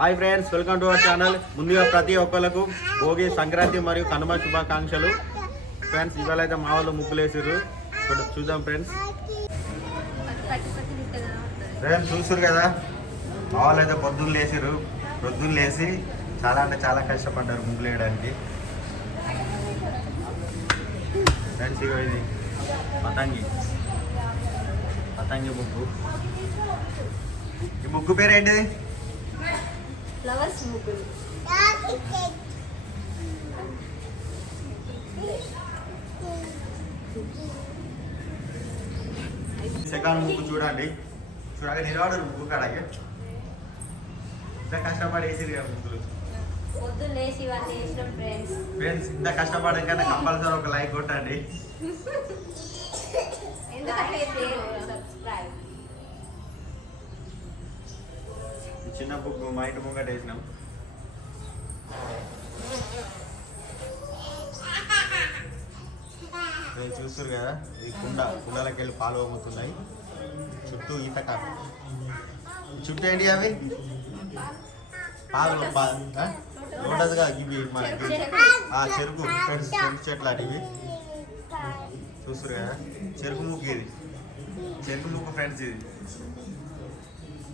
Hi friends, welcome to our channel. ముందుగా ప్రతి ఒక్కరికి భోగి, సంక్రాంతి మరియు కనుమ శుభాకాంక్షలు. ఫ్రెండ్స్, ఇవాళ అయితే మా వాళ్ళు ముగ్గులు వేసారు. ఇప్పుడు చూద్దాం ఫ్రెండ్స్. ఫ్రెండ్స్ చూస్తారు కదా, మా వాళ్ళు అయితే పొద్దున్న లేచారు. పొద్దున్న లేచి చాలా అంటే చాలా కష్టపడ్డారు ముగ్గులు వేయడానికి. ఫ్రెండ్స్ ఇగో ఇది పతంగి ముగ్గు. ఈ ముగ్గు పేరు ఏంటిది? ఫ్లవర్స్ ముగ్గులు. సెకండ్ ముగ్గు చూడండి. నిలబడరు ముగ్గు కాడకి. ఇంత కష్టపడి వేసిరు కదా ముగ్గులు. పొద్దున్న లేచి ఇవన్నీ వేసినాం ఫ్రెండ్స్. ఫ్రెండ్స్, ఇంత కష్టపడడం కన్నా కంపల్సరీ ఒక లైక్ కొట్టండి. సబ్స్క్రైబ్. చిన్న ముగ్గు మా ఇంటి ముంగట వేసినాం. చూస్తారు కదా, ఈ కుండలకి వెళ్ళి పాలు అమ్ముతున్నాయి. చుట్టూ ఈత కాదు, చుట్టూ ఏంటి అవి పాలు ఉండదుగా. ఇవి మనకి చెరుకు చెట్లు అడివి చూస్తారు కదా. చెరుకు ముగ్గు ఇది, చెరుకు ముగ్గు ఫ్రెండ్స్.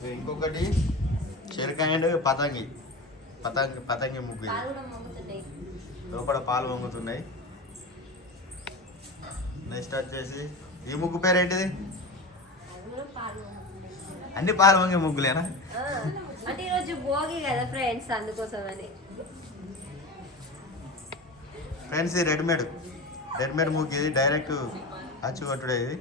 ఇది ఇంకొకటి చెరుకు అండ్ పతంగి ముగ్గు. ఇది లోపల పాలు వంగుతున్నాయి. నెక్స్ట్ వచ్చేసి ఈ ముగ్గు పేరు ఏంటిది? అన్ని పాలు వంగే ముగ్గులేనా? అంటే ఈరోజు భోగి కదా ఫ్రెండ్స్, అందుకోసమని. ఫ్రెండ్స్, ఇది రెడీమేడ్ ముగ్గు. ఇది డైరెక్ట్ అచ్చు కొట్టుడే. ఇది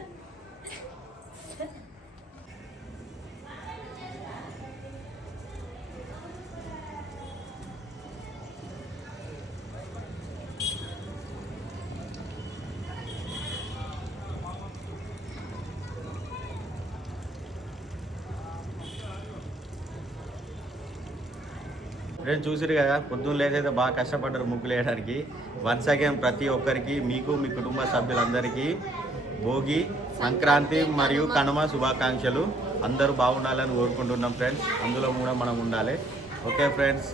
ఫ్రెండ్స్ చూసారు కదా, పొద్దున్న లేదైతే బాగా కష్టపడ్డారు ముగ్గులు వేయడానికి. వన్స్ అగైన్ ప్రతి ఒక్కరికి, మీకు మీ కుటుంబ సభ్యులందరికీ భోగి, సంక్రాంతి మరియు కనుమ శుభాకాంక్షలు. అందరూ బాగుండాలని కోరుకుంటున్నాం ఫ్రెండ్స్. అందులో కూడా మనం ఉండాలి. Okay friends.